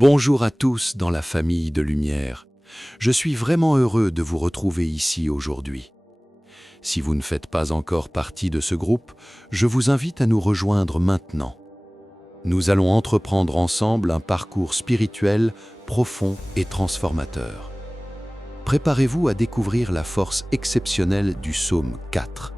Bonjour à tous dans la famille de Lumière. Je suis vraiment heureux de vous retrouver ici aujourd'hui. Si vous ne faites pas encore partie de ce groupe, je vous invite à nous rejoindre maintenant. Nous allons entreprendre ensemble un parcours spirituel profond et transformateur. Préparez-vous à découvrir la force exceptionnelle du psaume 4.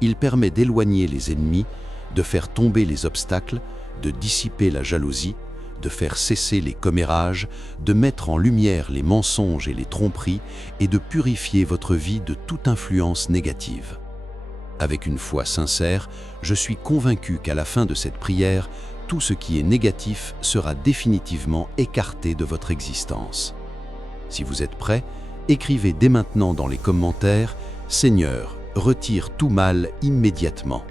Il permet d'éloigner les ennemis, de faire tomber les obstacles, de dissiper la jalousie, de faire cesser les commérages, de mettre en lumière les mensonges et les tromperies et de purifier votre vie de toute influence négative. Avec une foi sincère, je suis convaincu qu'à la fin de cette prière, tout ce qui est négatif sera définitivement écarté de votre existence. Si vous êtes prêts, écrivez dès maintenant dans les commentaires « Seigneur, retire tout mal immédiatement ».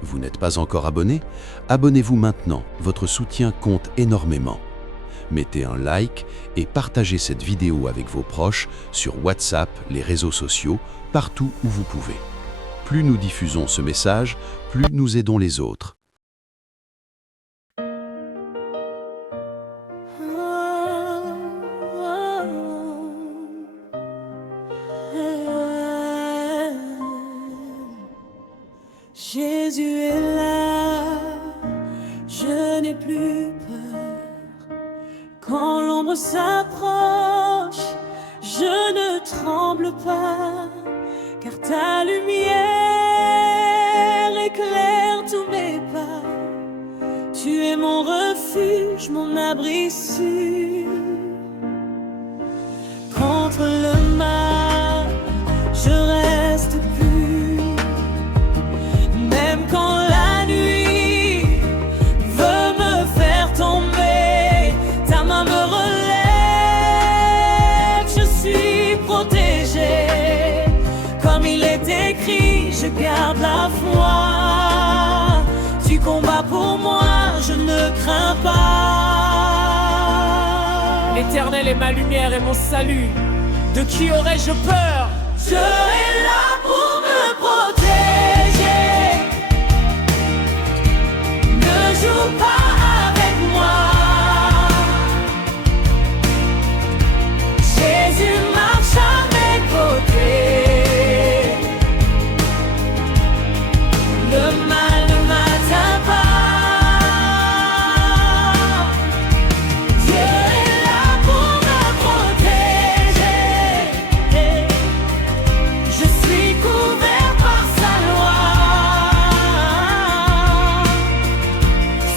Vous n'êtes pas encore abonné? Abonnez-vous maintenant, votre soutien compte énormément. Mettez un like et partagez cette vidéo avec vos proches sur WhatsApp, les réseaux sociaux, partout où vous pouvez. Plus nous diffusons ce message, plus nous aidons les autres. Jésus est là, je n'ai plus peur. Quand l'ombre s'approche, je ne tremble pas, car ta lumière éclaire tous mes pas. Tu es mon refuge, mon abri sûr. Contre le mal, je reste pur. Même quand la nuit veut me faire tomber, ta main me relève, je suis protégée. Comme il est écrit, je garde la foi. Tu combats pour moi, je ne crains pas. L'Éternel est ma lumière et mon salut. De qui aurais-je peur? Dieu est là pour me protéger. Ne joue pas avec moi. Jésus marche à mes côtés. Le mal ne m'atteint pas. Dieu est là pour me protéger. Je suis couvert par sa loi.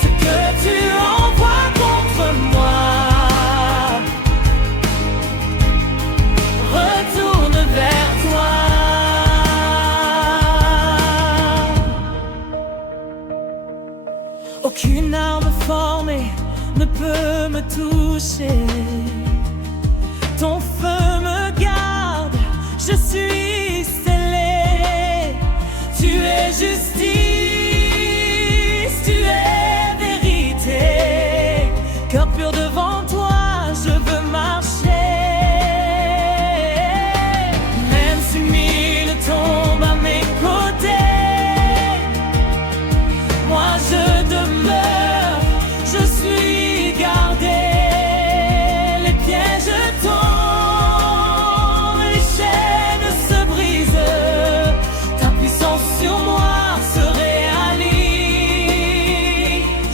Ce que tu envoies contre moi retourne vers toi. Aucune arme formée ne peut me toucher. Ton feu me garde, je suis scellé. Tu es justice, tu es vérité. Cœur pur devant toi, je veux marcher. Même si mille tombent à mes côtés, moi je demeure, je suis gardé. Les pièges tombent, les chaînes se brisent. Ta puissance sur moi se réalise.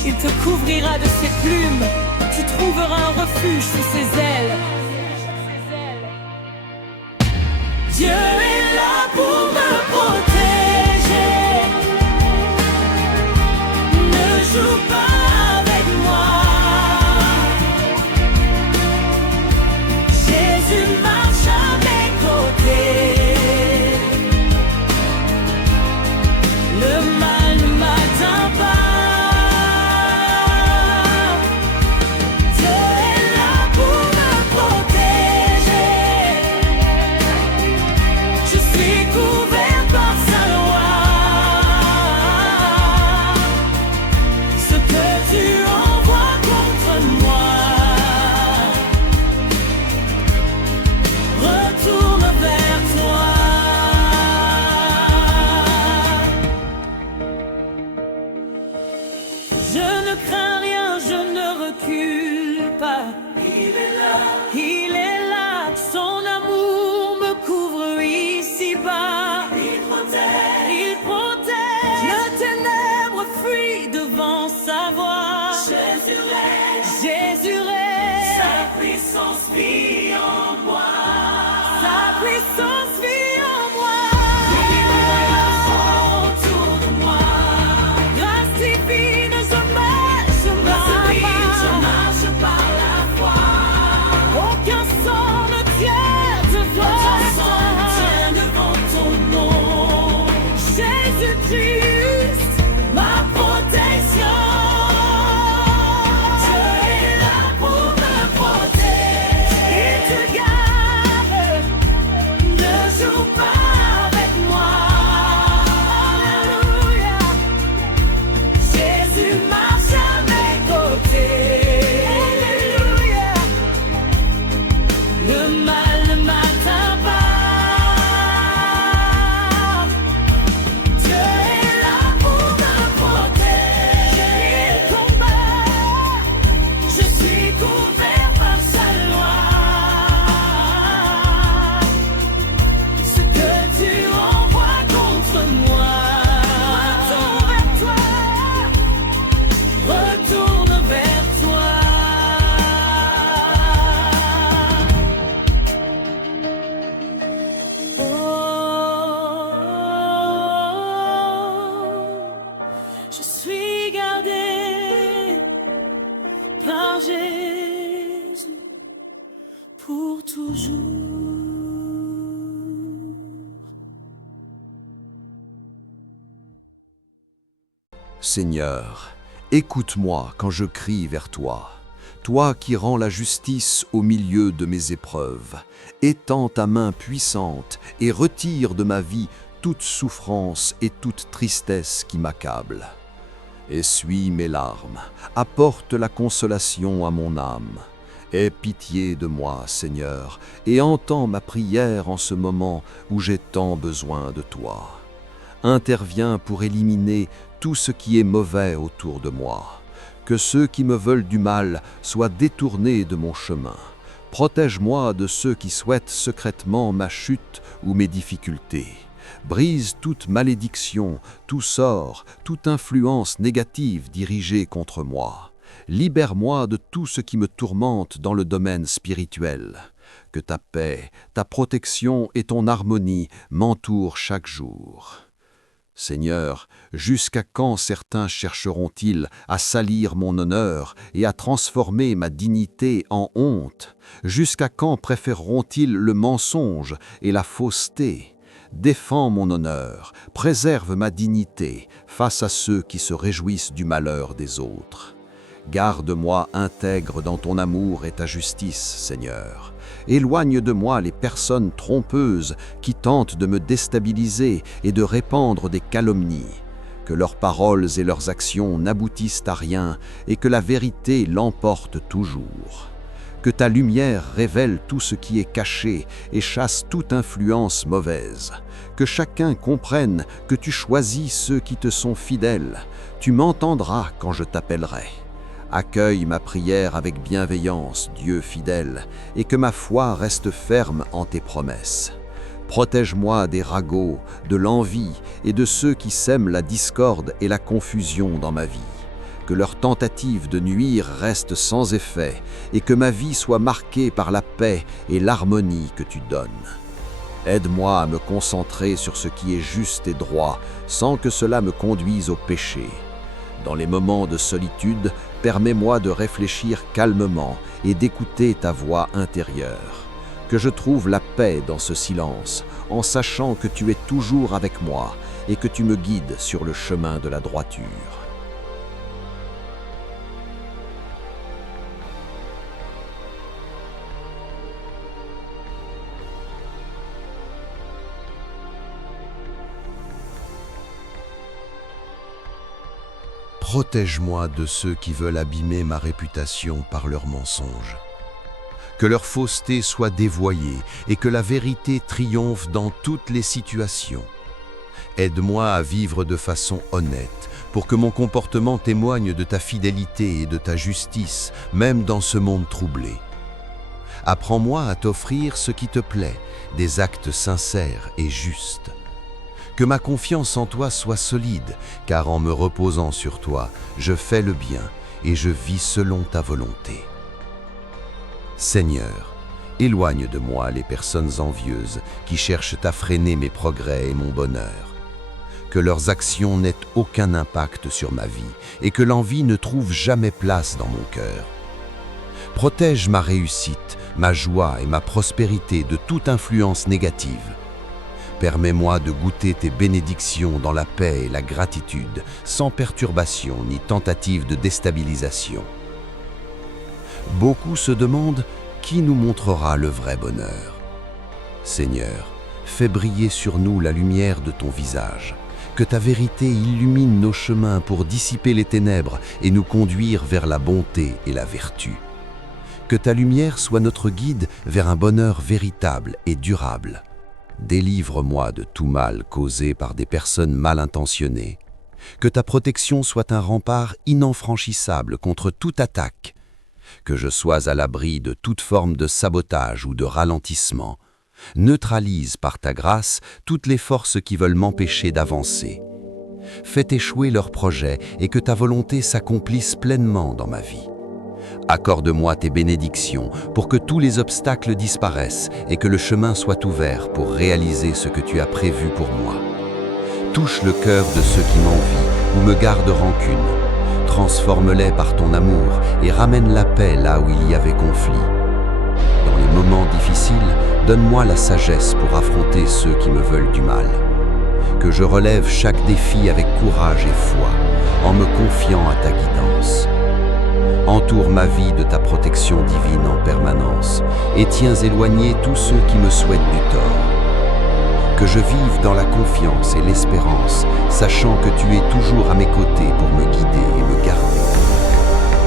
Il te couvrira de ses plumes, tu trouveras un refuge sous ses ailes. Dieu est là pour me protéger. Ne joue pas avec moi. Jésus marche à mes côtés. Le mal ne m'atteint pas. Dieu est là pour me pas. Il est là, son amour me couvre ici-bas. Il protège, la ténèbre fuit devant sa voix. Jésus règne, sa puissance vit en moi. Sa puissance vit en moi. Autour de moi. Grâce divine, je marche par la foi. Aucun sang ne tient devant ton nom. Jésus-Christ, ma protection. Dieu est là pour me protéger. Il te garde, ne joue pas avec moi. Alléluia. Jésus marche à mes côtés. Alléluia. Le mal ne m'atteint pas. Dieu est là pour me protéger. Il combat. Je suis couvert par sa loi. Ce que tu envoies contre moi, retourne vers toi. Retourne vers toi. Je suis gardé par Jésus pour toujours. Seigneur, écoute-moi quand je crie vers toi. Toi qui rends la justice au milieu de mes épreuves, étends ta main puissante et retire de ma vie toute souffrance et toute tristesse qui m'accable. Essuie mes larmes, apporte la consolation à mon âme. Aie pitié de moi, Seigneur, et entends ma prière en ce moment où j'ai tant besoin de toi. Interviens pour éliminer tout ce qui est mauvais autour de moi. Que ceux qui me veulent du mal soient détournés de mon chemin. Protège-moi de ceux qui souhaitent secrètement ma chute ou mes difficultés. Brise toute malédiction, tout sort, toute influence négative dirigée contre moi. Libère-moi de tout ce qui me tourmente dans le domaine spirituel. Que ta paix, ta protection et ton harmonie m'entourent chaque jour. Seigneur, jusqu'à quand certains chercheront-ils à salir mon honneur et à transformer ma dignité en honte? Jusqu'à quand préféreront-ils le mensonge et la fausseté? Défends mon honneur, préserve ma dignité face à ceux qui se réjouissent du malheur des autres. Garde-moi intègre dans ton amour et ta justice, Seigneur. Éloigne de moi les personnes trompeuses qui tentent de me déstabiliser et de répandre des calomnies. Que leurs paroles et leurs actions n'aboutissent à rien et que la vérité l'emporte toujours. Que ta lumière révèle tout ce qui est caché et chasse toute influence mauvaise. Que chacun comprenne que tu choisis ceux qui te sont fidèles. Tu m'entendras quand je t'appellerai. Accueille ma prière avec bienveillance, Dieu fidèle, et que ma foi reste ferme en tes promesses. Protège-moi des ragots, de l'envie et de ceux qui sèment la discorde et la confusion dans ma vie. Que leurs tentatives de nuire restent sans effet et que ma vie soit marquée par la paix et l'harmonie que tu donnes. Aide-moi à me concentrer sur ce qui est juste et droit sans que cela me conduise au péché. Dans les moments de solitude, permets-moi de réfléchir calmement et d'écouter ta voix intérieure. Que je trouve la paix dans ce silence, en sachant que tu es toujours avec moi et que tu me guides sur le chemin de la droiture. Protège-moi de ceux qui veulent abîmer ma réputation par leurs mensonges. Que leur fausseté soit dévoyée et que la vérité triomphe dans toutes les situations. Aide-moi à vivre de façon honnête, pour que mon comportement témoigne de ta fidélité et de ta justice, même dans ce monde troublé. Apprends-moi à t'offrir ce qui te plaît, des actes sincères et justes. Que ma confiance en toi soit solide, car en me reposant sur toi, je fais le bien et je vis selon ta volonté. Seigneur, éloigne de moi les personnes envieuses qui cherchent à freiner mes progrès et mon bonheur. Que leurs actions n'aient aucun impact sur ma vie et que l'envie ne trouve jamais place dans mon cœur. Protège ma réussite, ma joie et ma prospérité de toute influence négative. Permets-moi de goûter tes bénédictions dans la paix et la gratitude, sans perturbation ni tentative de déstabilisation. Beaucoup se demandent qui nous montrera le vrai bonheur. Seigneur, fais briller sur nous la lumière de ton visage, que ta vérité illumine nos chemins pour dissiper les ténèbres et nous conduire vers la bonté et la vertu. Que ta lumière soit notre guide vers un bonheur véritable et durable. Délivre-moi de tout mal causé par des personnes mal intentionnées. Que ta protection soit un rempart inenfranchissable contre toute attaque. Que je sois à l'abri de toute forme de sabotage ou de ralentissement. Neutralise par ta grâce toutes les forces qui veulent m'empêcher d'avancer. Fais échouer leurs projets et que ta volonté s'accomplisse pleinement dans ma vie. Accorde-moi tes bénédictions pour que tous les obstacles disparaissent et que le chemin soit ouvert pour réaliser ce que tu as prévu pour moi. Touche le cœur de ceux qui m'envient ou me gardent rancune. Transforme-les par ton amour et ramène la paix là où il y avait conflit. Dans les moments difficiles, donne-moi la sagesse pour affronter ceux qui me veulent du mal. Que je relève chaque défi avec courage et foi, en me confiant à ta guidance. Entoure ma vie de ta protection divine en permanence et tiens éloignés tous ceux qui me souhaitent du tort. Que je vive dans la confiance et l'espérance, sachant que tu es toujours à mes côtés pour me guider et me garder.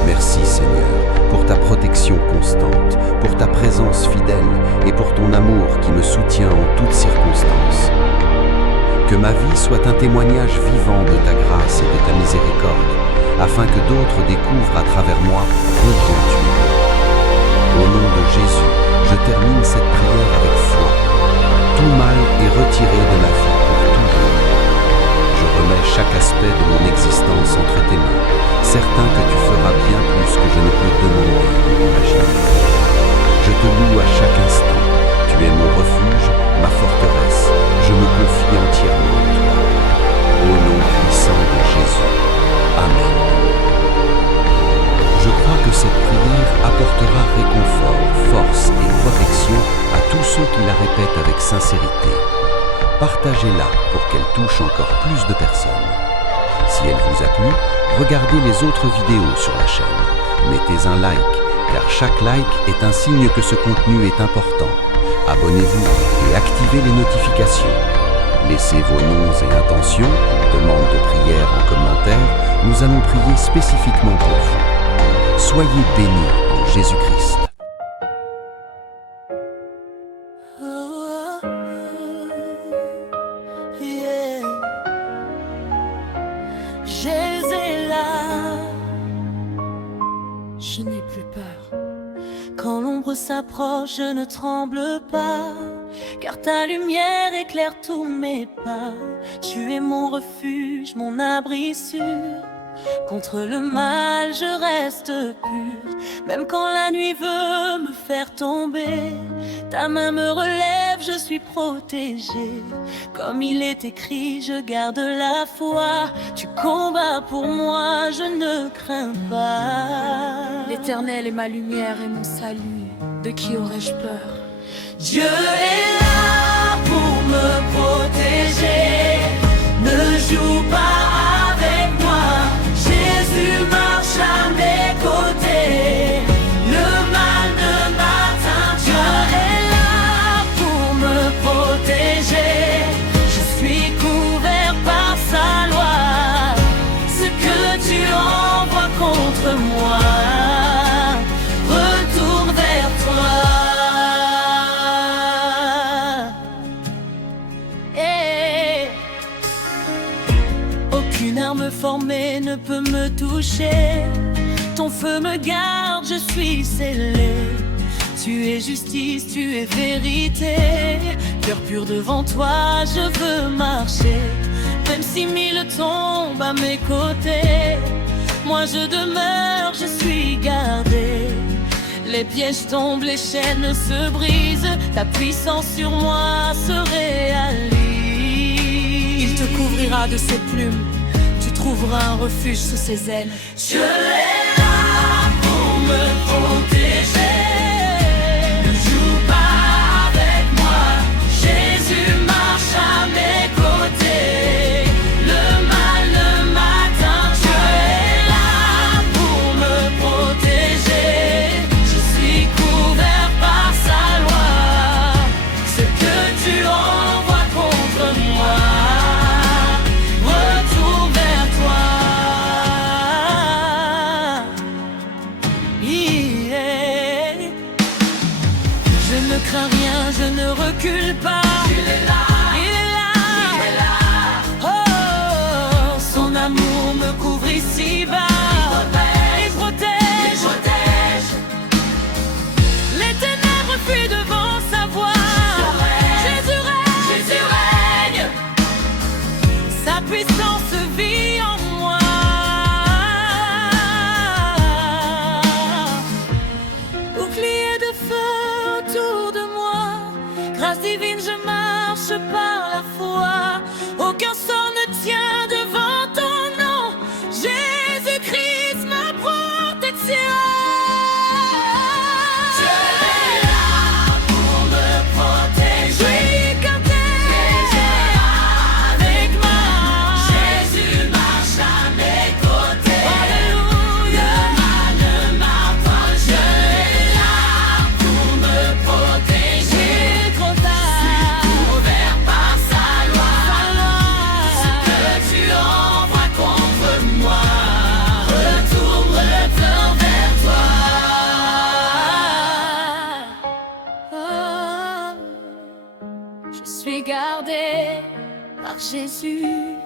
Merci Seigneur pour ta protection constante, pour ta présence fidèle et pour ton amour qui me soutient en toutes circonstances. Que ma vie soit un témoignage vivant de ta grâce et de ta miséricorde, afin que d'autres découvrent à travers moi combien tu es bon. Au nom de Jésus, je termine cette prière avec foi. Tout mal est retiré de ma vie pour toujours. Je remets chaque aspect de mon existence entre tes mains, certain que tu feras bien plus que je ne peux demander ou imaginer. Je te loue à chaque instant. Tu es mon refuge, ma forteresse. Je me confie entièrement en toi. Au nom puissant de Jésus. Amen. Je crois que cette prière apportera réconfort, force et protection à tous ceux qui la répètent avec sincérité. Partagez-la pour qu'elle touche encore plus de personnes. Si elle vous a plu, regardez les autres vidéos sur la chaîne. Mettez un like, car chaque like est un signe que ce contenu est important. Abonnez-vous et activez les notifications. Laissez vos noms et intentions, demandes de prière en commentaire, nous allons prier spécifiquement pour vous. Soyez bénis en Jésus-Christ. Jésus est là, je n'ai plus peur. Quand l'ombre s'approche, je ne tremble pas, car ta lumière éclaire tous mes pas. Tu es mon refuge, mon abri sûr. Contre le mal, je reste pure. Même quand la nuit veut me faire tomber, ta main me relève, je suis protégée. Comme il est écrit, je garde la foi. Tu combats pour moi, je ne crains pas. L'Éternel est ma lumière et mon salut. De qui aurais-je peur? Dieu est là pour me protéger. Ne joue pas avec moi. Jésus marche à mes côtés. Le mal ne m'atteint. Dieu est là pour me protéger. Je suis couvert par sa loi. Ce que tu envoies contre moi retourne vers toi. toucher. Ton feu me garde, je suis scellé. Tu es justice, tu es vérité. Cœur pur devant toi, je veux marcher. Même si mille tombent à mes côtés, moi je demeure, je suis gardé. Les pièges tombent, les chaînes se brisent. Ta puissance sur moi se réalise. Il te couvrira de ses plumes, tu trouveras un refuge sous ses ailes. Je l'ai là pour me protéger. Ne joue pas avec moi, Jésus marche à mes côtés. Le mal ne m'atteint, Dieu est là pour me protéger. Je suis couvert par sa loi. Ce que tu envoies contre moi, retourne vers toi. Yeah. Je ne crains rien, je ne recule pas. Il est là, il est là, il est là. Oh, son amour me couvre ici-bas. Il protège, il protège. Les ténèbres fuient devant sa voix. Jésus règne, sa puissance vit en moi. Bouclier de feu autour de moi, grâce divine, je marche par la foi. Aucun sort ne tient devant ton nom, Jésus-Christ, ma protection. Dieu est là pour me protéger. Je suis protégé avec moi. Jésus marche à mes côtés. Alléluia. Le mal ne m'approche. Dieu est là pour me protéger. Trop tard. Couvert par sa loi. Ce que tu envoies contre moi, retourne vers toi. Oh, je suis gardé par Jésus.